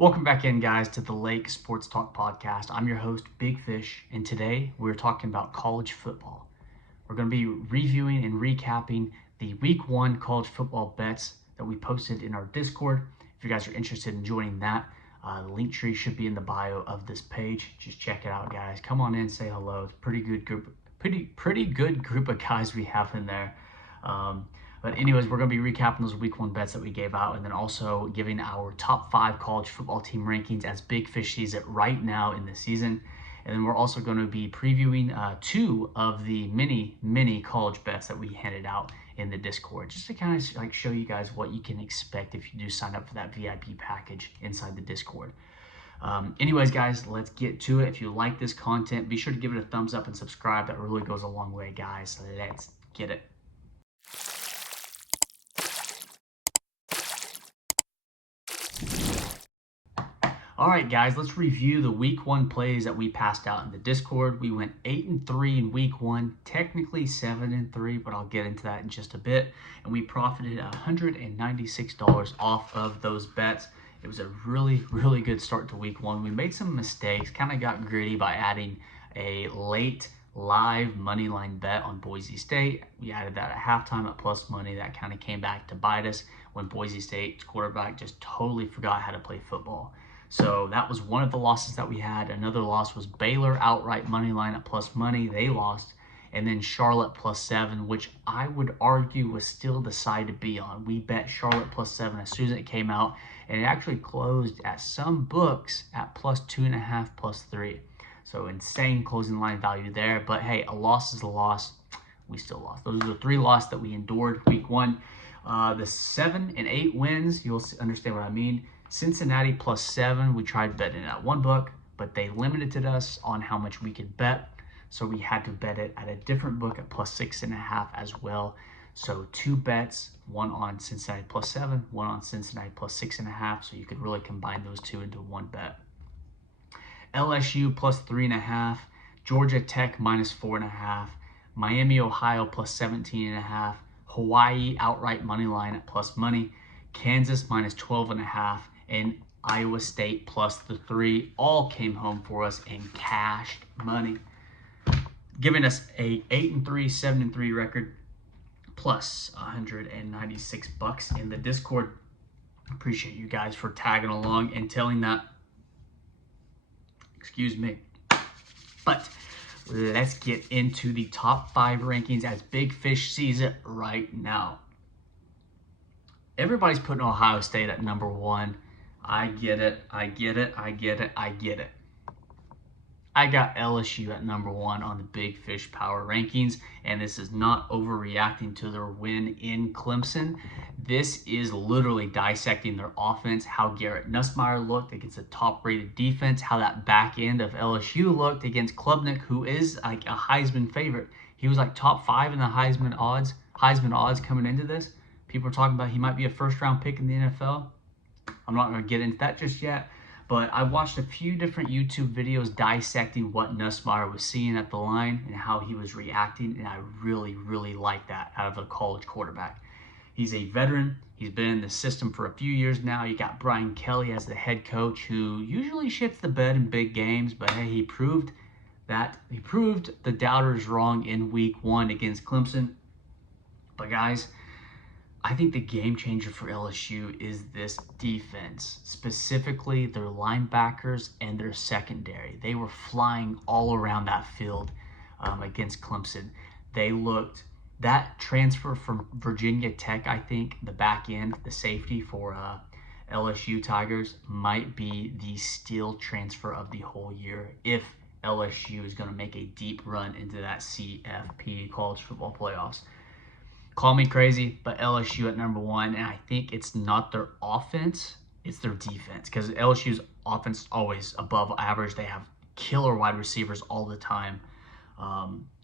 Welcome back in, guys, to the Lake Sports Talk Podcast. I'm your host, Big Fish, and today we're talking about college football. We're going to be reviewing and recapping the Week 1 college football bets that we posted in our Discord. If you guys are interested in joining that, the link tree should be in the bio of this page. Just check it out, guys. Come on in, say hello. It's a pretty good group of guys we have in there. But anyways, we're going to be recapping those Week 1 bets that we gave out, and then also giving our top 5 college football team rankings as Big Fish sees it right now in the season. And then we're also going to be previewing 2 of the mini college bets that we handed out in the Discord, just to kind of like show you guys what you can expect if you do sign up for that VIP package inside the Discord. Anyways, guys, let's get to it. If you like this content, be sure to give it a thumbs up and subscribe. That really goes a long way, guys. Let's get it. All right, guys, let's review the Week 1 plays that we passed out in the Discord. We went 8-3 in Week 1, technically 7-3, but I'll get into that in just a bit. And we profited $196 off of those bets. It was a really good start to Week 1. We made some mistakes, kind of got gritty by adding a late live money line bet on Boise State. We added that at halftime at plus money. That kind of came back to bite us when Boise State's quarterback just totally forgot how to play football. So that was one of the losses that we had. Another loss was Baylor outright money line at plus money. They lost. And then Charlotte plus 7, which I would argue was still the side to be on. We bet Charlotte plus 7 as soon as it came out, and it actually closed at some books at plus 2.5, plus 3. So insane closing line value there. But hey, a loss is a loss. We still lost. Those are the 3 losses that we endured Week 1. The 7 and 8 wins, you'll understand what I mean. Cincinnati plus 7, we tried betting at one book, but they limited us on how much we could bet. So we had to bet it at a different book at plus 6.5 as well. So 2 bets, one on Cincinnati plus 7, one on Cincinnati plus 6.5. So you could really combine those 2 into one bet. LSU plus 3.5, Georgia Tech minus 4.5, Miami, Ohio plus 17.5, Hawaii outright money line at plus money, Kansas minus 12.5, and Iowa State plus the 3 all came home for us in cashed money, giving us a 8-3, 7-3 record, plus $196 in the Discord. Appreciate you guys for tagging along and telling that. Excuse me. But let's get into the top 5 rankings as Big Fish sees it right now. Everybody's putting Ohio State at number 1. I get it. I got LSU at number 1 on the Big Fish Power Rankings, and this is not overreacting to their win in Clemson. This is literally dissecting their offense, how Garrett Nussmeier looked against a top-rated defense, how that back end of LSU looked against Klubnik, who is like a Heisman favorite. He was like top 5 in the Heisman odds coming into this. People are talking about he might be a first-round pick in the NFL. I'm not going to get into that just yet. But I watched a few different YouTube videos dissecting what Nussmeier was seeing at the line and how he was reacting, and I really like that out of a college quarterback. He's a veteran. He's been in the system for a few years now. You got Brian Kelly as the head coach, who usually shits the bed in big games, but hey, he proved the doubters wrong in Week 1 against Clemson. But guys, I think the game changer for LSU is this defense, specifically their linebackers and their secondary. They were flying all around that field against Clemson. That transfer from Virginia Tech, I think, the back end, the safety for LSU Tigers, might be the steal transfer of the whole year if LSU is going to make a deep run into that CFB college football playoffs. Call me crazy, but LSU at number 1, and I think it's not their offense, it's their defense, because LSU's offense is always above average. They have killer wide receivers all the time,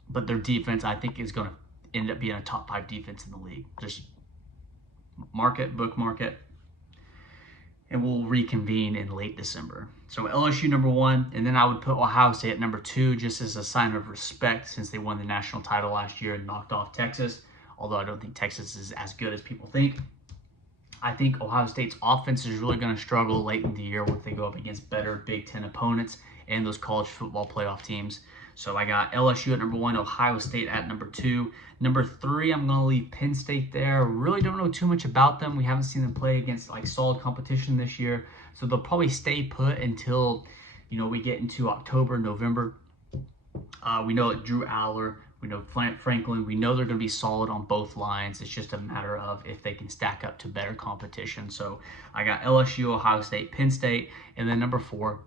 but their defense, I think, is going to end up being a top 5 defense in the league. Just bookmark it, and we'll reconvene in late December. So LSU number 1, and then I would put Ohio State at number 2 just as a sign of respect since they won the national title last year and knocked off Texas, although I don't think Texas is as good as people think. I think Ohio State's offense is really going to struggle late in the year once they go up against better Big Ten opponents and those college football playoff teams. So I got LSU at number 1, Ohio State at number 2. Number 3, I'm going to leave Penn State there. Really don't know too much about them. We haven't seen them play against like solid competition this year. So they'll probably stay put until, we get into October, November. We know that Drew Aller, we know Franklin, we know they're going to be solid on both lines. It's just a matter of if they can stack up to better competition. So I got LSU, Ohio State, Penn State, and then number 4,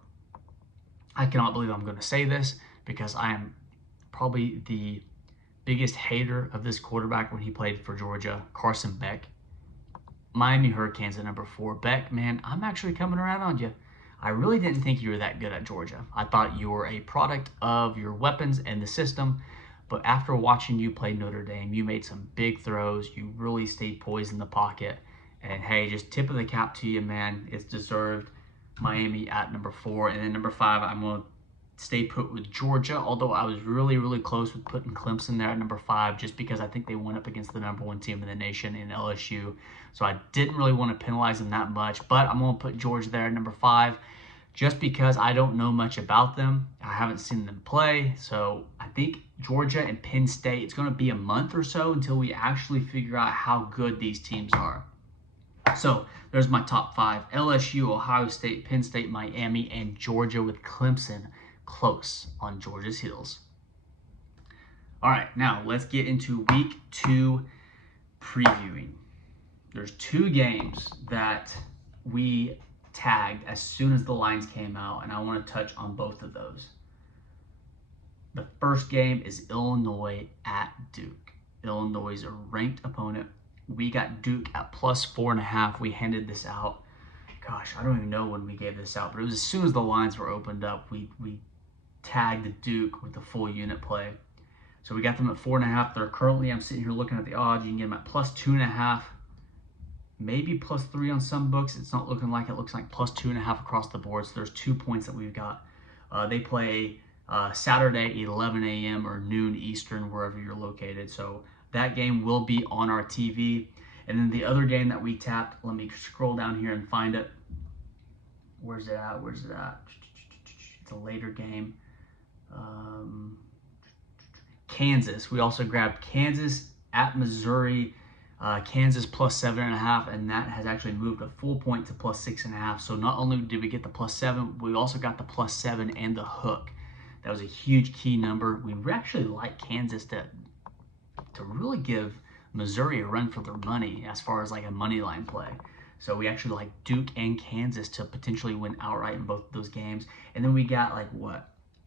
I cannot believe I'm going to say this because I am probably the biggest hater of this quarterback when he played for Georgia, Carson Beck. Miami Hurricanes at number 4. Beck, man, I'm actually coming around on you. I really didn't think you were that good at Georgia. I thought you were a product of your weapons and the system, but after watching you play Notre Dame, you made some big throws. You really stayed poised in the pocket. And hey, just tip of the cap to you, man. It's deserved. Miami at number 4. And then number 5, I'm going to stay put with Georgia, although I was really, really close with putting Clemson there at number 5 just because I think they went up against the number 1 team in the nation in LSU. So I didn't really want to penalize them that much, but I'm going to put Georgia there at number 5 just because I don't know much about them. I haven't seen them play. So I think Georgia and Penn State, it's going to be a month or so until we actually figure out how good these teams are. So there's my top 5. LSU, Ohio State, Penn State, Miami, and Georgia with Clemson close on Georgia's heels. All right, now let's get into week 2 previewing. There's 2 games that we tagged as soon as the lines came out, and I want to touch on both of those. The first game is Illinois at Duke. Illinois is a ranked opponent. We got Duke at plus 4.5. We handed this out. Gosh, I don't even know when we gave this out, but it was as soon as the lines were opened up, we tagged Duke with the full unit play. So we got them at 4.5. They're currently, I'm sitting here looking at the odds. You can get them at plus 2.5, maybe plus 3 on some books. It's not looking like it. Looks like plus 2.5 across the board. So there's 2 points that we've got. They play Saturday, 11 a.m. or noon Eastern, wherever you're located. So that game will be on our TV. And then the other game that we tapped, let me scroll down here and find it. Where's it at? It's a later game. Kansas. We also grabbed Kansas at Missouri. Kansas plus 7.5, and that has actually moved a full point to plus 6.5. So not only did we get the plus 7, we also got the plus 7 and the hook. That was a huge key number. We actually like Kansas to really give Missouri a run for their money as far as like a money line play. So we actually like Duke and Kansas to potentially win outright in both of those games. And then we got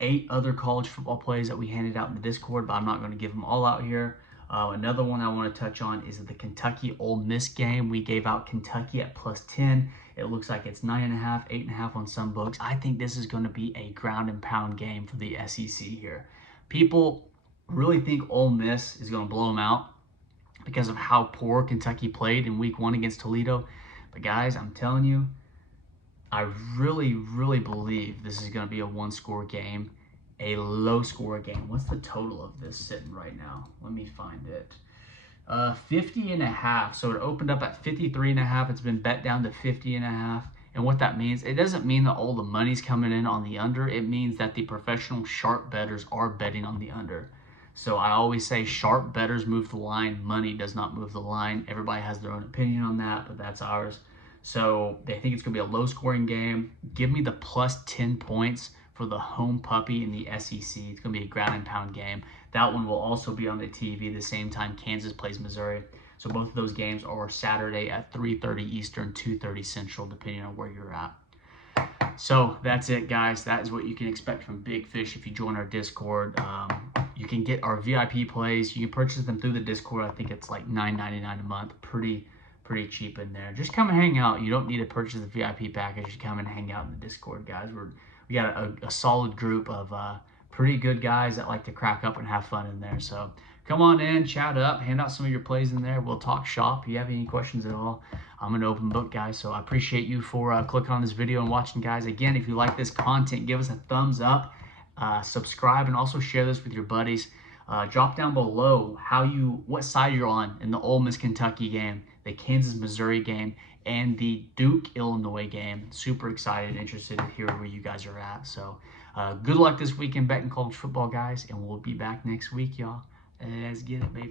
8 other college football plays that we handed out in the Discord, but I'm not going to give them all out here. Another one I want to touch on is the Kentucky Ole Miss game. We gave out Kentucky at plus 10. It looks like it's 9.5, 8.5 on some books. I think this is going to be a ground and pound game for the SEC here. People really think Ole Miss is going to blow them out because of how poor Kentucky played in week 1 against Toledo. But guys, I'm telling you, I really, really believe this is going to be a 1-score game, a low-score game. What's the total of this sitting right now? Let me find it. 50.5. So it opened up at 53.5. It's been bet down to 50.5. And what that means, it doesn't mean that all the money's coming in on the under. It means that the professional sharp bettors are betting on the under. So I always say sharp bettors move the line. Money does not move the line. Everybody has their own opinion on that, but that's ours. So they think it's going to be a low-scoring game. Give me the plus 10 points for the home puppy in the SEC. It's going to be a ground and pound game. That one will also be on the TV the same time Kansas plays Missouri. So both of those games are Saturday at 3:30 Eastern, 2:30 Central, depending on where you're at. So that's it, guys. That is what you can expect from Big Fish if you join our Discord. You can get our VIP plays. You can purchase them through the Discord. I think it's like $9.99 a month. Pretty cheap in there. Just come and hang out. You don't need to purchase the VIP package. You come and hang out in the Discord, guys. We got a solid group of pretty good guys that like to crack up and have fun in there. So come on in, chat up, hand out some of your plays in there. We'll talk shop. If you have any questions at all, I'm an open book, guys. So I appreciate you for clicking on this video and watching, guys. Again, if you like this content, give us a thumbs up, subscribe, and also share this with your buddies. Drop down below what side you're on in the Ole Miss Kentucky game. the Kansas-Missouri game, and the Duke-Illinois game. Super excited and interested to hear where you guys are at. So good luck this weekend betting college football, guys, and we'll be back next week, y'all. Let's get it, baby.